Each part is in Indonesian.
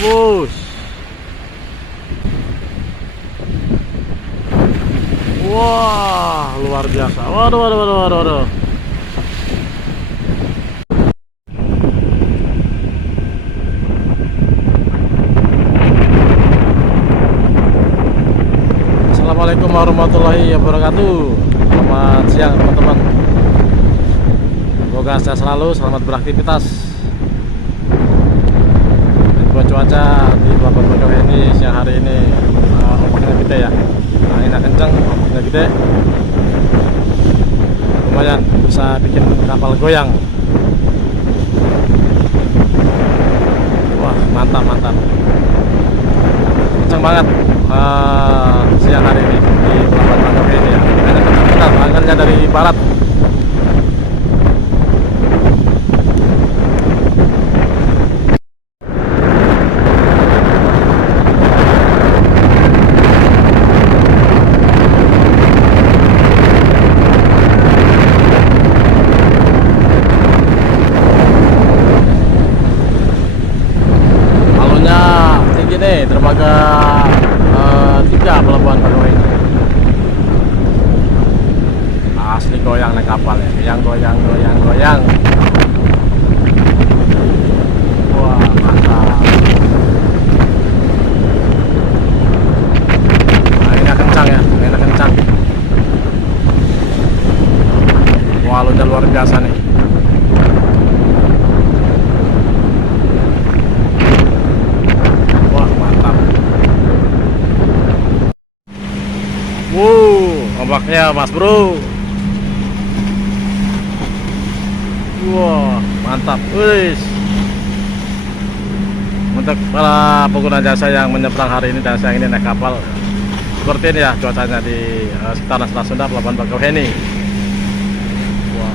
Wush. Wah, luar biasa. Waduh, waduh, waduh, waduh, waduh. Assalamualaikum warahmatullahi wabarakatuh. Selamat siang teman-teman. Semoga sehat selalu, selamat beraktivitas. Buat cuaca di Pelabuhan Bakauheni ini siang hari ini ombaknya gede ya, anginnya kencang, ombaknya gede, lumayan bisa bikin kapal goyang. Wah, mantap mantap, kencang banget siang hari ini di Pelabuhan Bakauheni ini ya. Anginnya kencang banget, anginnya dari barat. Nih dermaga 3 Pelabuhan Bakauheni ini asli goyang naik kapal ya, goyang. Wah, mantap. Anginnya kencang ya, anginnya kencang. Wah, alurnya luar biasa nih. Ombaknya mas bro. Wah, mantap. Wis. Untuk para pengguna jasa yang menyeberang hari ini dan siang ini naik kapal, seperti ini ya cuacanya di sekitaran Selat Sunda, Pelabuhan Bakauheni. Wah.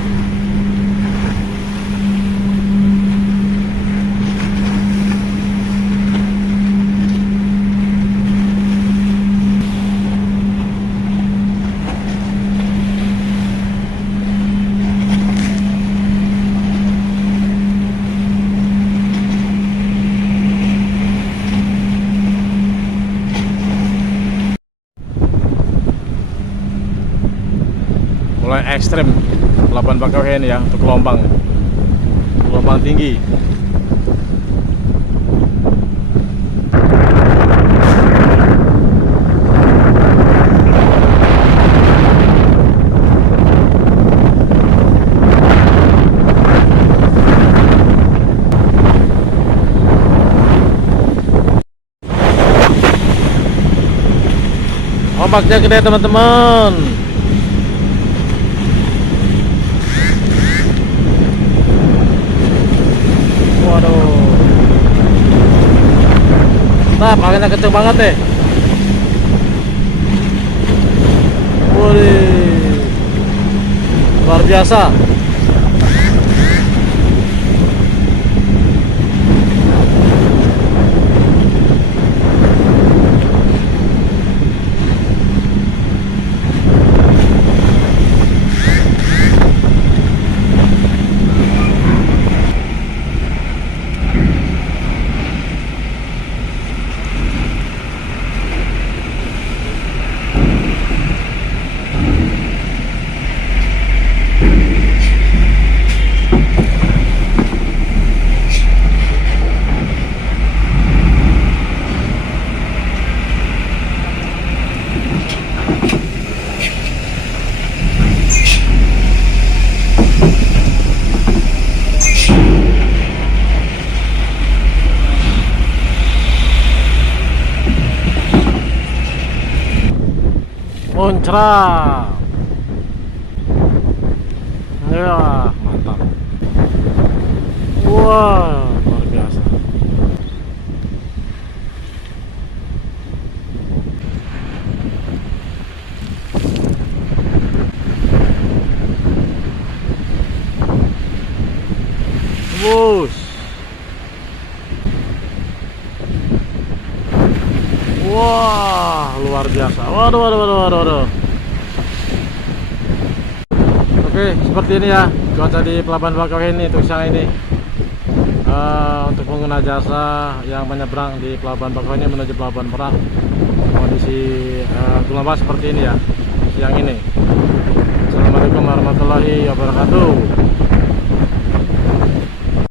Mulai ekstrim Pelabuhan Bakauheni ya untuk gelombang tinggi. Ombaknya gede teman-teman. Waduh, nah anginnya kenceng banget deh. Wih, luar biasa. Muncrat. Ya, mantap. Wah, luar biasa. Wush. Wah, luar biasa. Waduh, waduh, waduh, waduh, waduh. Oke, seperti ini ya cuaca di Pelabuhan Bakauheni untuk siang ini. untuk pengguna jasa yang menyeberang di Pelabuhan Bakauheni menuju Pelabuhan Merak, kondisi gelombang seperti ini ya siang ini. Assalamualaikum warahmatullahi wabarakatuh.